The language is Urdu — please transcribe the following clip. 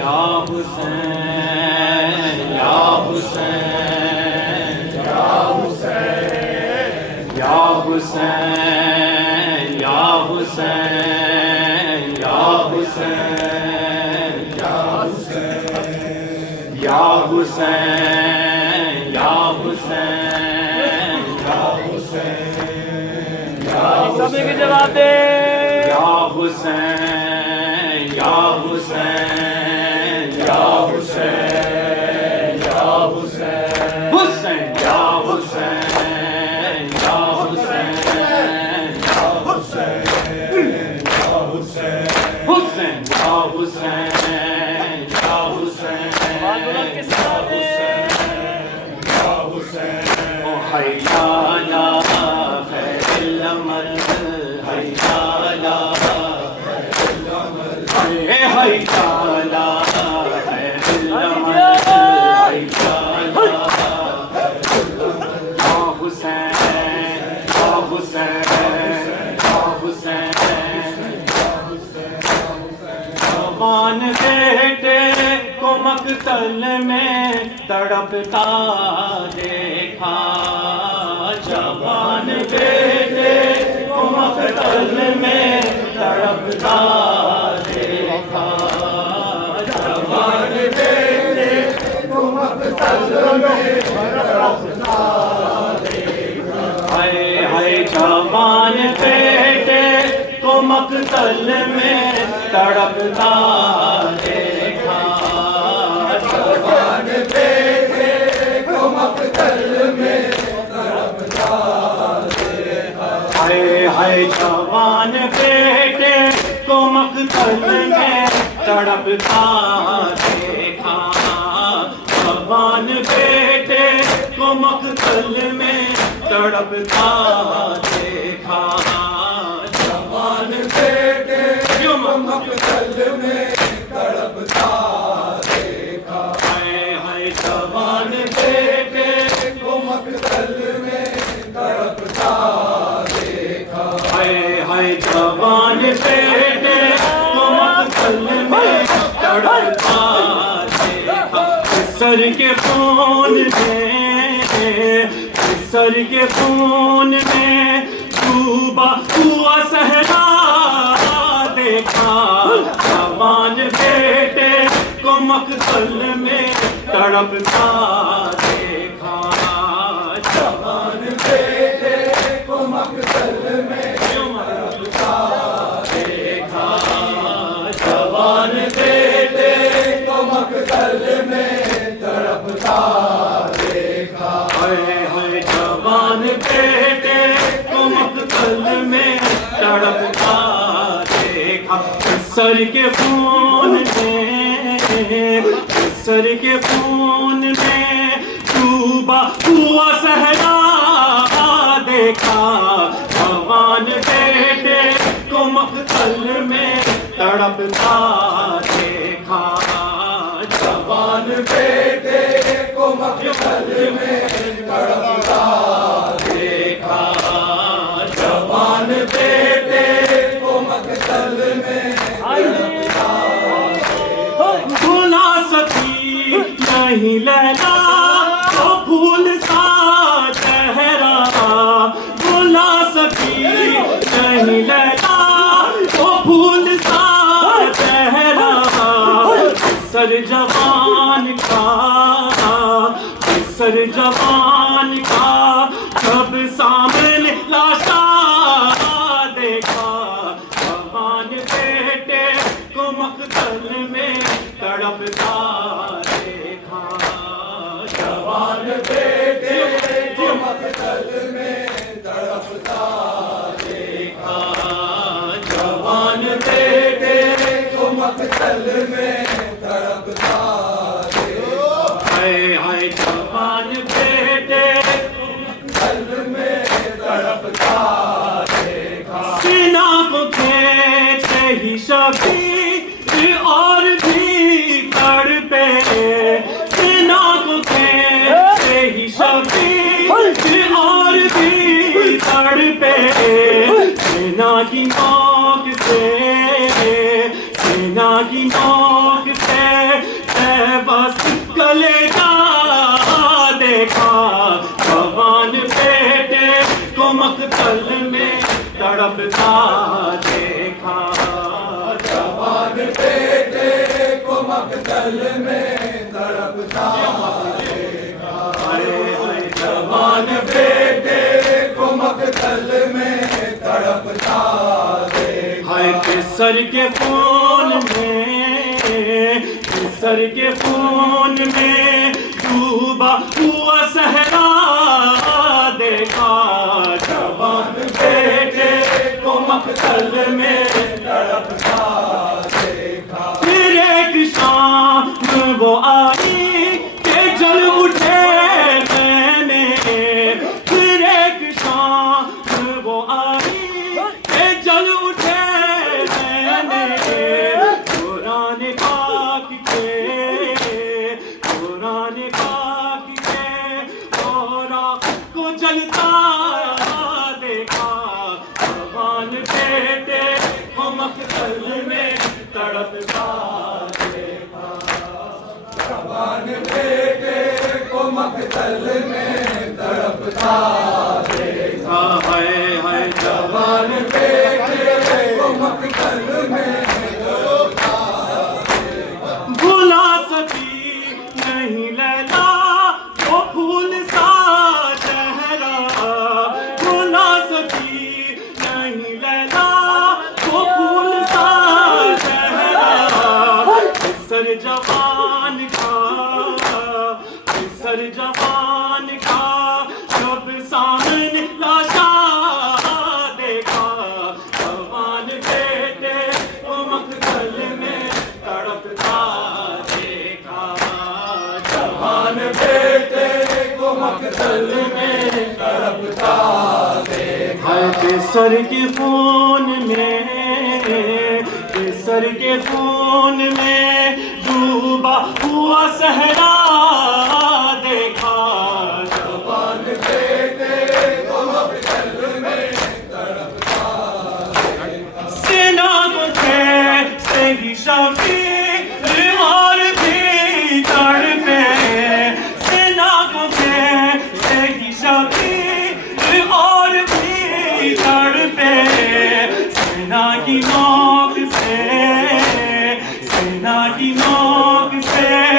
یا حسین یا حسین یا حسین یا حسین یا حسین یا حسین یا حسین یا حسین یا حسین یا حسین سبھی کے جواب دے یا حسین یا حسین یا حسین یا حسین حسین یا حسین یا حسین یا حسین یا حسین حسین یا حسین یا حسین یا حسین حیا لا خیر العمل حیا لا حیا لا خیر العمل حیا لا یا حسین یا حسین یا حسین جوان بیٹے کو مقتل میں تڑپتا دیکھا جوان بیٹے کو مقتل میں تڑپتا دیکھا جوان بیٹے کو مقتل میں تڑپتا دیکھا ہائے ہائے جوان بیٹے کو مقتل میں تڑپتا دیکھا جوان بیٹے کو مقتل میں تڑپتا دیکھا ہائے ہائے جوان بیٹے کو مقتل میں تڑپتا دیکھا جوان بیٹے کو مقتل میں تڑپتا دیکھا جوان بیٹے کو مقتل میں تڑپتا دیکھا ہائے ہائے جوان بیٹے کو مقتل میں تڑپتا دیکھا ہائے ہائے جوان بیٹے کو مقتل میں تڑپتا دیکھا سر کے خون میں سر کے خون میں ڈوبا ہوا صحرا دیکھا جوان بیٹے کو مقتل میں تڑپتا دیکھا جوان بیٹے کو مقتل میں تڑپتا دیکھا جوان بیٹے کو مقتل میں تڑپتا دیکھا ہائے ہائے جوان بیٹے کو مقتل میں تڑپتا دیکھا سر کے خون میں سر کے خون میں ڈوبا ہوا صحرا دیکھا جوان بیٹے کو مقتل میں تڑپتا دیکھا جوان بیٹے کو مقتل میں تڑپتا دیکھا جوان بیٹے کو مقتل میں بھولا سکی نہیں لیلا وہ پھول سا چہرہ بھولا سکی نہیں لیلا وہ پھول سا چہرہ سر جوان کا سر جوان کا جب سامنے لاشا دیکھا جوان بیٹے کو مقتل میں تڑپتا دیکھا جوان بیٹے کو مقتل میں تڑپتا دیکھا جوان بیٹے کو مقتل میں تڑپتا دیکھا ہائے ہائے جوان بیٹے کو مقتل میں تڑپتا دیکھا سینہ کو کھینچتے ہی شبیر اور بھی تڑپے سینہ کو کھینچتے ہی شبیر اور بھی تڑپے سینہ کی نوک سے سینہ کی نوک سے مقتل میں تڑپتا دیکھا، جوان بیٹے کو مقتل میں تڑپتا دیکھا، کسر کے خون میں، کسر کے خون میں ڈوبا ہوا صحرا دیکھا، جوان بیٹے کو مقتل میں تڑپتا دیکھا، پھر ایک شام وہ آئی کہ جل اٹھے میں، پھر ایک شام وہ آئی کہ جل اٹھے میں، قرآن پاک کے، قرآن پاک کے اوراق کو جلتا دیکھا، جوان بیٹے کو مقتل میں تڑپتا دیکھا، جوان بیٹے کو مقتل میں تڑپتا دیکھا، ہائے ہائے جوان بیٹے کو مقتل میں تڑپتا دیکھا، بھلا سکی نہیں لیلا وہ پھول سا چہرہ، بھلا سکی نہیں لیلا وہ پھول سا چہرہ، کسر جوان کا، کسر جوان کا جب سامنے لاشا دیکھا، جوان بیٹے کو مقتل میں تڑپتا دیکھا، جوان بیٹے کو مقتل میں تڑپتا دیکھا، کسر کے خون میں، کسر کے خون میں ڈوبا ہوا صحرا دیکھا، جوان بیٹے کو مقتل میں تڑپتا دیکھا، سینا کو تھے صحیح شفیع اور بھی تڑپے، سینا کو تھے صحیح شفیع اور بھی تڑپے، سینا کی نوک سے، سینا کی نوک سے